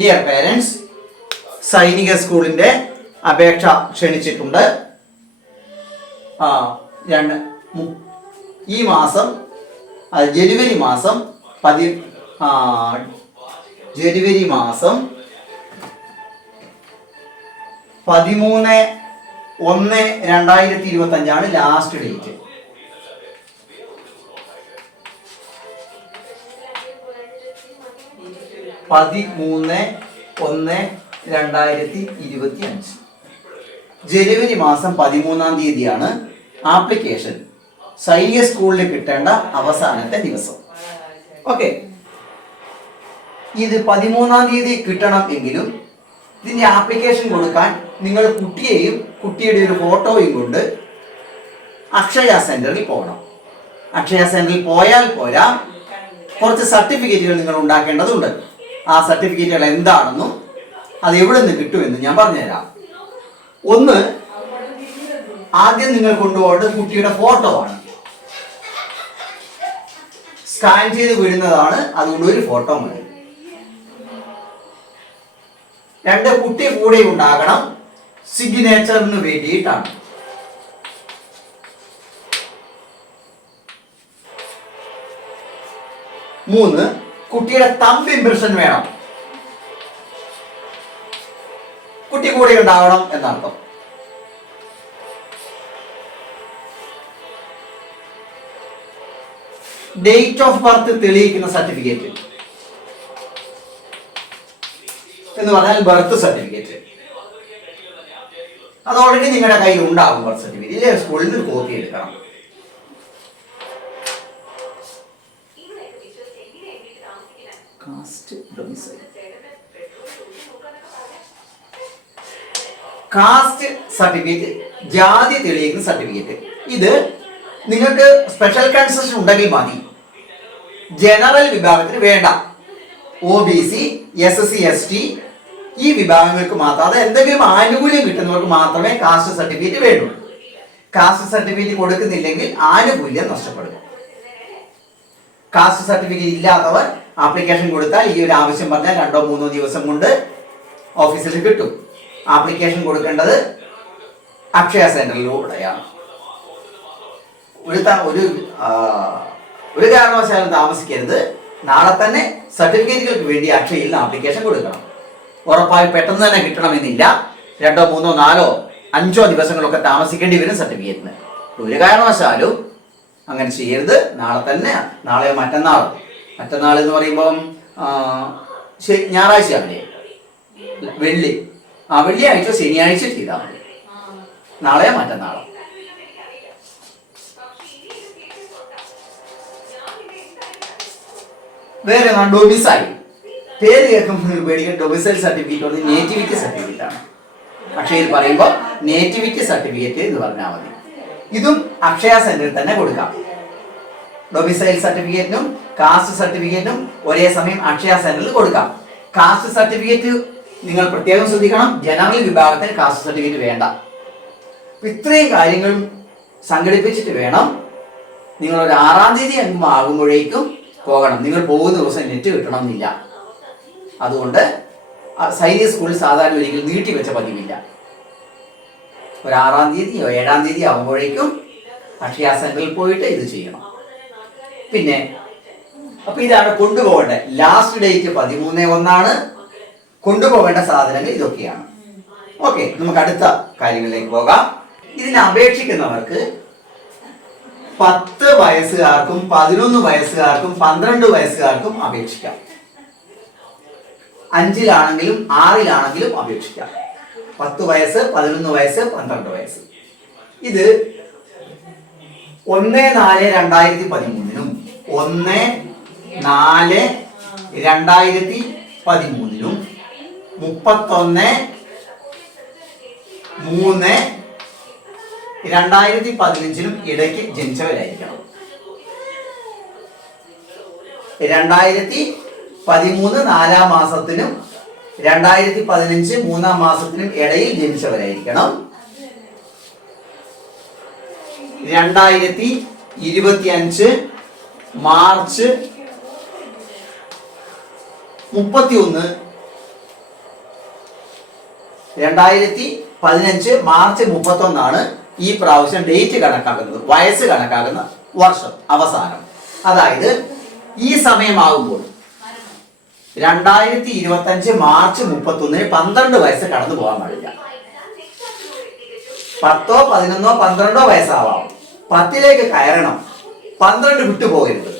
Dear parents, സൈനിക സ്കൂളിൻ്റെ അപേക്ഷ ക്ഷണിച്ചിട്ടുണ്ട്. ഈ മാസം ജനുവരി മാസം 13/1/2025 ലാസ്റ്റ് ഡേറ്റ്. ജനുവരി മാസം 13-ാം തീയതിയാണ് ആപ്ലിക്കേഷൻ സൈനിക സ്കൂളിൽ കിട്ടേണ്ട അവസാനത്തെ ദിവസം. ഓക്കെ, ഇത് 13-ാം തീയതി കിട്ടണം എങ്കിലും ഇതിൻ്റെ ആപ്ലിക്കേഷൻ കൊടുക്കാൻ നിങ്ങൾ കുട്ടിയെയും കുട്ടിയുടെ ഒരു ഫോട്ടോയും കൊണ്ട് അക്ഷയ സെന്ററിൽ പോകണം. അക്ഷയ സെന്ററിൽ പോയാൽ പോരാ, കുറച്ച് സർട്ടിഫിക്കറ്റുകൾ നിങ്ങൾ ഉണ്ടാക്കേണ്ടതുണ്ട്. ആ സർട്ടിഫിക്കറ്റുകൾ എന്താണെന്നും അത് എവിടെ നിന്ന് കിട്ടുമെന്നും ഞാൻ പറഞ്ഞുതരാം. ഒന്ന്, ആദ്യം നിങ്ങൾ കൊണ്ടുപോകേണ്ടത് കുട്ടിയുടെ ഫോട്ടോ ആണ്. സ്കാൻ ചെയ്ത് വിടുന്നതാണ്, അതുകൊണ്ട് ഒരു ഫോട്ടോ മതി. രണ്ട്, കുട്ടി കൂടെ ഉണ്ടാകണം, സിഗ്നേച്ചറിന് വേണ്ടിയിട്ടാണ്. മൂന്ന്, കുട്ടിയുടെ തമ്പ് ഇംപ്രഷൻ വേണം. കുട്ടി കൂടെ ഉണ്ടാവണം എന്നർത്ഥം. ഡേറ്റ് ഓഫ് ബർത്ത് തെളിയിക്കുന്ന സർട്ടിഫിക്കറ്റ് എന്ന് പറഞ്ഞാൽ ബർത്ത് സർട്ടിഫിക്കറ്റ്. അത് ഓൾറെഡി നിങ്ങളുടെ കയ്യിൽ ഉണ്ടാകും. ബർത്ത് സർട്ടിഫിക്കറ്റ് ഇല്ലേ, സ്കൂളിൽ നിന്ന് കോപ്പി എടുക്കണം. കാസ്റ്റ് സർട്ടിഫിക്കറ്റ്, ജാതി തെളിയിക്കുന്ന സർട്ടിഫിക്കറ്റ്. ഇത് നിങ്ങൾക്ക് സ്പെഷ്യൽ കൺസെഷൻ ഉണ്ടെങ്കിൽ മതി, ജനറൽ വിഭാഗത്തിന് വേണ്ട. OBC, SC, ST ഈ വിഭാഗങ്ങൾക്ക് മാത്രം, അത് എന്തെങ്കിലും ആനുകൂല്യം കിട്ടുന്നവർക്ക് മാത്രമേ കാസ്റ്റ് സർട്ടിഫിക്കറ്റ് വേണ്ടുള്ളൂ. കാസ്റ്റ് സർട്ടിഫിക്കറ്റ് കൊടുക്കുന്നില്ലെങ്കിൽ ആനുകൂല്യം നഷ്ടപ്പെടും. കാസ്റ്റ് സർട്ടിഫിക്കറ്റ് ഇല്ലാത്തവർ ആപ്ലിക്കേഷൻ കൊടുത്താൽ ഈ ഒരു ആവശ്യം പറഞ്ഞാൽ 2-3 ദിവസം കൊണ്ട് ഓഫീസിൽ കിട്ടും. ആപ്ലിക്കേഷൻ കൊടുക്കേണ്ടത് അക്ഷയ സെന്ററിലൂടെയാണ്. ഒരു കാരണവശാലും താമസിക്കരുത്. നാളെ തന്നെ സർട്ടിഫിക്കറ്റുകൾക്ക് വേണ്ടി അക്ഷയയിൽ ആപ്ലിക്കേഷൻ കൊടുക്കണം. ഉറപ്പായി പെട്ടെന്ന് തന്നെ കിട്ടണമെന്നില്ല. 2, 3, 4, 5 ദിവസങ്ങളൊക്കെ താമസിക്കേണ്ടി വരും സർട്ടിഫിക്കറ്റിന്. ഒരു കാരണവശാലും അങ്ങനെ ചെയ്യരുത്. നാളെ തന്നെ, നാളെയോ മറ്റന്നാൾ എന്ന് പറയുമ്പം ഞായറാഴ്ച ആവില്ലേ, വെള്ളിയാഴ്ച ശനിയാഴ്ച ചെയ്താൽ മതി. നാളെയോ മറ്റന്നാളോ. വേറെ ഡൊമിസൈൽ. പേര് കേൾക്കുമ്പോൾ പേടിക്കുന്ന ഡൊമിസൈൽ സർട്ടിഫിക്കറ്റ് നേറ്റിവിറ്റി സർട്ടിഫിക്കറ്റ് ആണ്. അക്ഷയയിൽ പറയുമ്പോൾ നേറ്റിവിറ്റി സർട്ടിഫിക്കറ്റ് എന്ന് പറഞ്ഞാൽ മതി. ഇതും അക്ഷയ സെന്ററിൽ തന്നെ കൊടുക്കാം. ഡൊമിസൈൽ സർട്ടിഫിക്കറ്റിനും കാസ്റ്റ് സർട്ടിഫിക്കറ്റിനും ഒരേ സമയം അക്ഷയ സെന്ററിൽ കൊടുക്കാം. കാസ്റ്റ് സർട്ടിഫിക്കറ്റ് നിങ്ങൾ പ്രത്യേകം ശ്രദ്ധിക്കണം, ജനറൽ വിഭാഗത്തിന് കാസ്റ്റ് സർട്ടിഫിക്കറ്റ് വേണ്ട. ഇത്രയും കാര്യങ്ങളും സംഘടിപ്പിച്ചിട്ട് വേണം നിങ്ങൾ ഒരു 6-ാം തീയതി ആകുമ്പോഴേക്കും പോകണം. നിങ്ങൾ പോകുന്ന ദിവസം നെറ്റ് കിട്ടണമെന്നില്ല. അതുകൊണ്ട് സൈനിക സ്കൂളിൽ സാധാരണ ഒരിക്കലും നീട്ടിവെച്ച പതിവില്ല. ഒരു 6-ാം തീയതിയോ 7-ാം തീയതി ആകുമ്പോഴേക്കും അക്ഷയ സെന്ററിൽ പോയിട്ട് ഇത് ചെയ്യണം. പിന്നെ അപ്പൊ ഇതാണ് കൊണ്ടുപോകേണ്ടത്. ലാസ്റ്റ് ഡേറ്റ് 13/1 കൊണ്ടുപോകേണ്ട സാധനങ്ങൾ ഇതൊക്കെയാണ്. ഓക്കെ, നമുക്ക് അടുത്ത കാര്യങ്ങളിലേക്ക് പോകാം. ഇതിന് അപേക്ഷിക്കുന്നവർക്ക് 10 വയസ്സുകാർക്കും 11 വയസ്സുകാർക്കും 12 വയസ്സുകാർക്കും അപേക്ഷിക്കാം. 5-ലാണെങ്കിലും 6-ലാണെങ്കിലും അപേക്ഷിക്കാം. 10 വയസ്സ്, 11 വയസ്സ്, 12 വയസ്സ്. ഇത് 1/4/2013-നും 1/4/2013-നും 31/3/2015-നും ഇടയ്ക്ക് ജനിച്ചവരായിരിക്കണം. 2013 4-ാം മാസത്തിനും 2015 3-ാം മാസത്തിനും ഇടയിൽ ജനിച്ചവരായിരിക്കണം. 2025 മാർച്ച് 31 2015 മാർച്ച് 31 ഈ പ്രാവശ്യം ഡേറ്റ് കണക്കാക്കുന്നത്, വയസ്സ് കണക്കാക്കുന്ന വർഷം അവസാനം. അതായത് ഈ സമയമാകുമ്പോൾ 2025 മാർച്ച് 31 12 വയസ്സ് കടന്നു പോകാൻ പാടില്ല. 10, 11, 12 വയസ്സാവാം. 10ലേക്ക് കയറണം, 12 വിട്ടുപോകരുത്.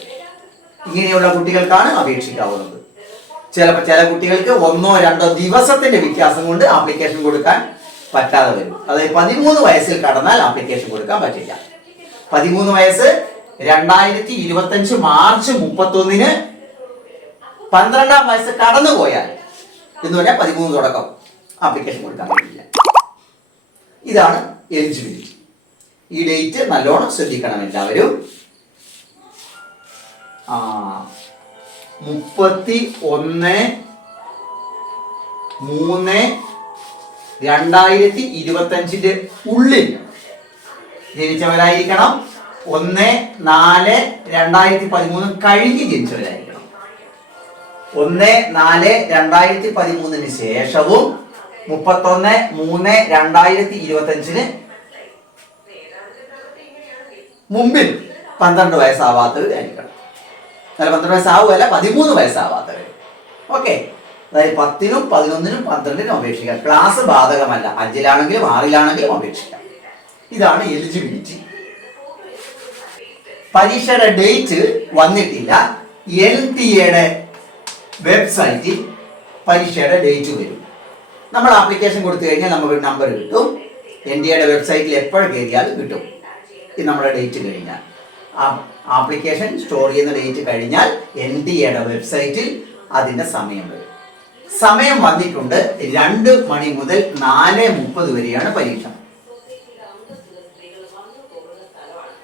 ഇങ്ങനെയുള്ള കുട്ടികൾക്കാണ് അപേക്ഷിക്കാവുന്നത്. ചില കുട്ടികൾക്ക് 1, 2 ദിവസത്തിന്റെ വ്യത്യാസം കൊണ്ട് ആപ്ലിക്കേഷൻ കൊടുക്കാൻ പറ്റാതെ വരും. അതായത് 13 വയസ്സിൽ കടന്നാൽ ആപ്ലിക്കേഷൻ കൊടുക്കാൻ പറ്റില്ല. 13 വയസ്സ് 2025 മാർച്ച് 31 12ാം വയസ്സ് കടന്നു പോയാൽ എന്ന് പറഞ്ഞാൽ 13 തുടക്കം ആപ്ലിക്കേഷൻ കൊടുക്കാൻ പറ്റില്ല. ഇതാണ് എലിജിബിലിറ്റി. ഈ ഡേറ്റ് നല്ലോണം ശ്രദ്ധിക്കണം എല്ലാവരും. 31/3/2025 ഉള്ളിൽ ജനിച്ചവരായിരിക്കണം. 1/4/2013 കഴിഞ്ഞ് ജനിച്ചവരായിരിക്കണം. 1/4/2013 ശേഷവും 31/3/2025 മുമ്പിൽ 12 വയസ്സാവാത്തവരായിരിക്കണം. അല്ല, 12 വയസ്സാവുകയല്ല, 13 വയസ്സാവാത്തവർ. ഓക്കെ. അതായത് 10നും 11നും 12നും അപേക്ഷിക്കാം. ക്ലാസ് ബാധകമല്ല. 5ലാണെങ്കിലും 6ലാണെങ്കിലും അപേക്ഷിക്കാം. ഇതാണ് എലിജിബിലിറ്റി. പരീക്ഷയുടെ ഡേറ്റ് വന്നിട്ടില്ല. NTA വെബ്സൈറ്റിൽ പരീക്ഷയുടെ ഡേറ്റ് വരും. നമ്മൾ ആപ്ലിക്കേഷൻ കൊടുത്തു കഴിഞ്ഞാൽ നമുക്ക് നമ്പർ കിട്ടും. NTA വെബ്സൈറ്റിൽ എപ്പോൾ കയറിയാലും കിട്ടും. ഇത് നമ്മുടെ ഡേറ്റ് കഴിഞ്ഞാൽ, ആപ്ലിക്കേഷൻ സ്റ്റോർ ചെയ്യുന്ന ഡേറ്റ് കഴിഞ്ഞാൽ NTA വെബ്സൈറ്റിൽ അതിൻ്റെ സമയം വരും. സമയം വന്നിട്ടുണ്ട്. 2 മണി മുതൽ 4:30 വരെയാണ് പരീക്ഷ.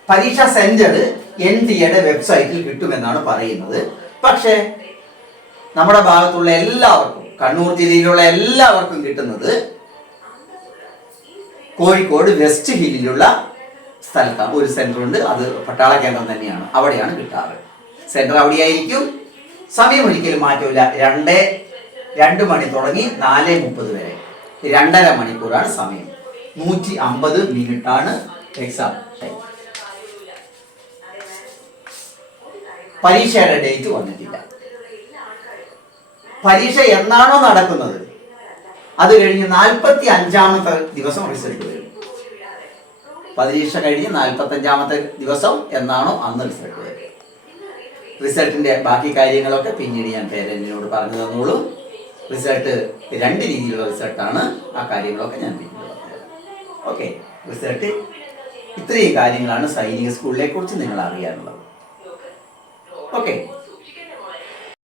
പരീക്ഷാ സെന്റർ NTA വെബ്സൈറ്റിൽ കിട്ടുമെന്നാണ് പറയുന്നത്. പക്ഷേ നമ്മുടെ ഭാഗത്തുള്ള എല്ലാവർക്കും, കണ്ണൂർ ജില്ലയിലുള്ള എല്ലാവർക്കും കിട്ടുന്നത് കോഴിക്കോട് വെസ്റ്റ് ഹില്ലിലുള്ള സ്ഥലത്താണ്. ഒരു സെന്റർ ഉണ്ട്, അത് പട്ടാള കേന്ദ്രം തന്നെയാണ്. അവിടെയാണ് കിട്ടാറ്. സെന്റർ അവിടെയായിരിക്കും. സമയം ഒരിക്കലും മാറ്റമില്ല. 2 മണി തുടങ്ങി 4:30 വരെ 2.5 മണിക്കൂറാണ് സമയം. 150 മിനിറ്റാണ് എക്സാം ടൈം. പരീക്ഷയുടെ ഡേറ്റ് വന്നിട്ടില്ല. പരീക്ഷ എന്നാണോ നടക്കുന്നത് അത് കഴിഞ്ഞ് 45ാമത്തെ ദിവസം റിസൾട്ട് വരും. പരീക്ഷ കഴിഞ്ഞ് 45ാമത്തെ ദിവസം എന്നാണോ അന്ന് റിസൾട്ട് വരും. റിസൾട്ടിന്റെ ബാക്കി കാര്യങ്ങളൊക്കെ പിന്നീട് ഞാൻ പേരന്റിനോട് പറഞ്ഞു തന്നോളൂ. റിസൾട്ട് 2 രീതിയിലുള്ള റിസൾട്ടാണ്. ആ കാര്യങ്ങളൊക്കെ ഞാൻ പിന്നീട് പറഞ്ഞുതരാം. ഓക്കെ. റിസൾട്ട് ഇത്രയും കാര്യങ്ങളാണ് സൈനിക സ്കൂളിനെ കുറിച്ച് നിങ്ങൾ അറിയാനുള്ളത്. ഓക്കെ.